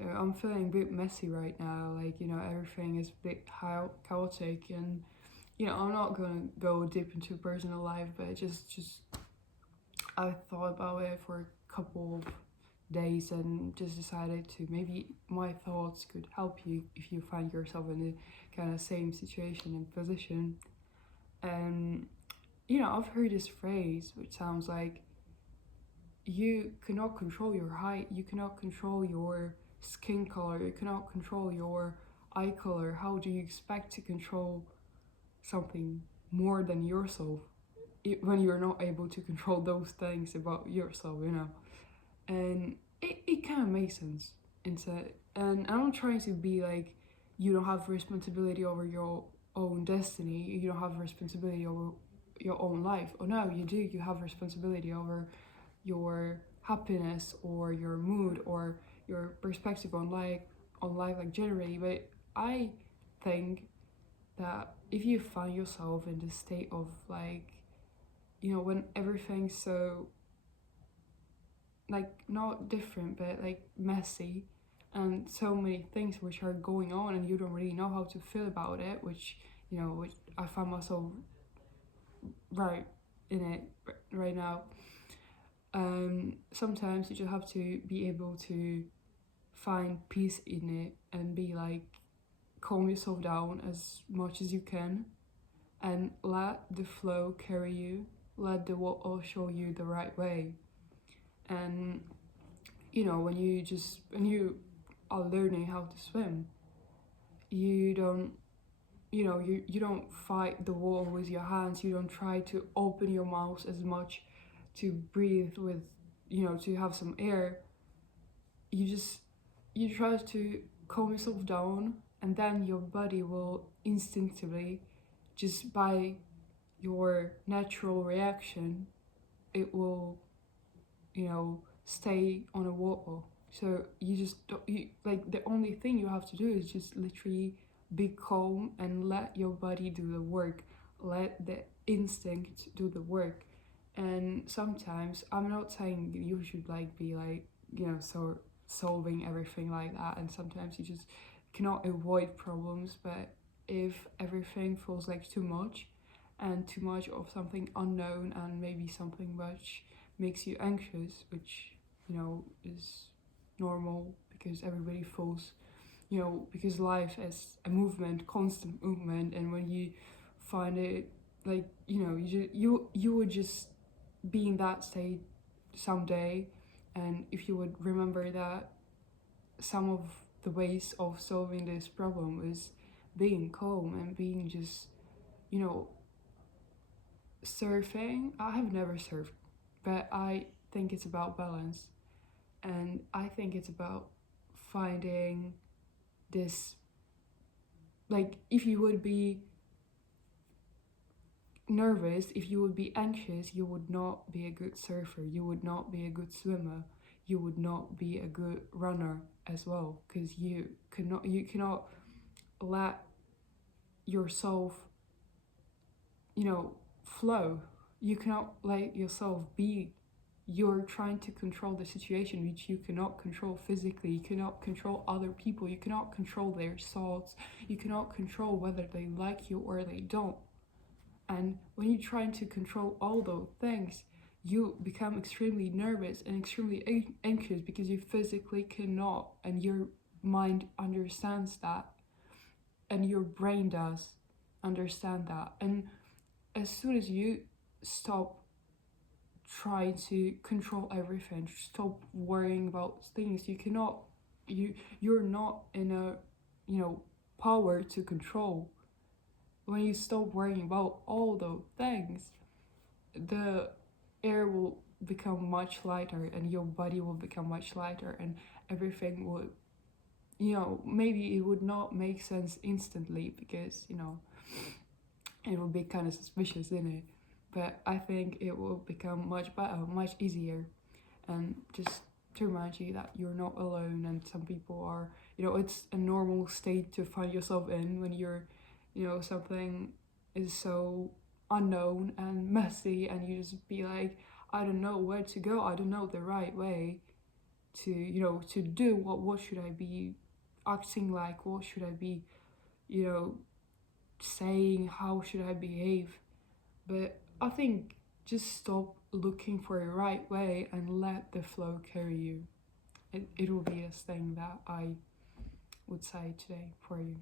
So I'm feeling a bit messy right now. Like, everything is a bit chaotic, and I'm not gonna go deep into personal life, but just I thought about it for a couple of days and just decided to maybe my thoughts could help you if you find yourself in the kind of same situation and position. And I've heard this phrase which sounds like you cannot control your height, you cannot control your skin color, you cannot control your eye color. How do you expect to control something more than yourself when you're not able to control those things about yourself? And it kind of makes sense inside. And I'm not trying to be like, you don't have responsibility over your own destiny, you don't have responsibility over your own life. Oh no, you do. You have responsibility over your happiness or your mood or your perspective on life like generally. But I think that if you find yourself in this state of like, when everything's so like not different but like messy, and so many things which are going on and you don't really know how to feel about it, which I find myself right in it right now. Sometimes you just have to be able to find peace in it and be like, calm yourself down as much as you can and let the flow carry you, let the water show you the right way. And when you are learning how to swim, you don't you don't fight the wall with your hands, you don't try to open your mouth as much to breathe with, to have some air. You try to calm yourself down, and then your body will instinctively, just by your natural reaction, it will stay on a water. So you just don't, like, the only thing you have to do is just literally be calm and let your body do the work, let the instinct do the work. And sometimes, I'm not saying you should like be like, so solving everything like that, and sometimes you just cannot avoid problems. But if everything feels like too much, and too much of something unknown, and maybe something which makes you anxious, which is normal because everybody feels, because life is a movement, constant movement. And when you find it like, you would just be in that state someday. And if you would remember that some of the ways of solving this problem is being calm and being just, you know surfing. I have never surfed, but I think it's about balance, and I think it's about finding this, like, if you would be nervous, if you would be anxious, you would not be a good surfer, you would not be a good swimmer, you would not be a good runner as well, because you cannot let yourself, flow. You cannot let yourself be. You're trying to control the situation which you cannot control physically. You cannot control other people. You cannot control their thoughts. You cannot control whether they like you or they don't. And when you're trying to control all those things, you become extremely nervous and extremely anxious because you physically cannot, and your mind understands that, and your brain does understand that. And as soon as you stop trying to control everything, stop worrying about things you're not in a power to control. When you stop worrying about all those things, the air will become much lighter and your body will become much lighter, and everything would, maybe it would not make sense instantly because it will be kind of suspicious in it, but I think it will become much better, much easier. And just to remind you that you're not alone, and some people are, it's a normal state to find yourself in when you're, something is so unknown and messy, and you just be like, I don't know where to go, I don't know the right way. to, to do what should I be acting like, what should I be, saying, how should I behave. But I think just stop looking for a right way and let the flow carry you. It will be this thing that I would say today for you.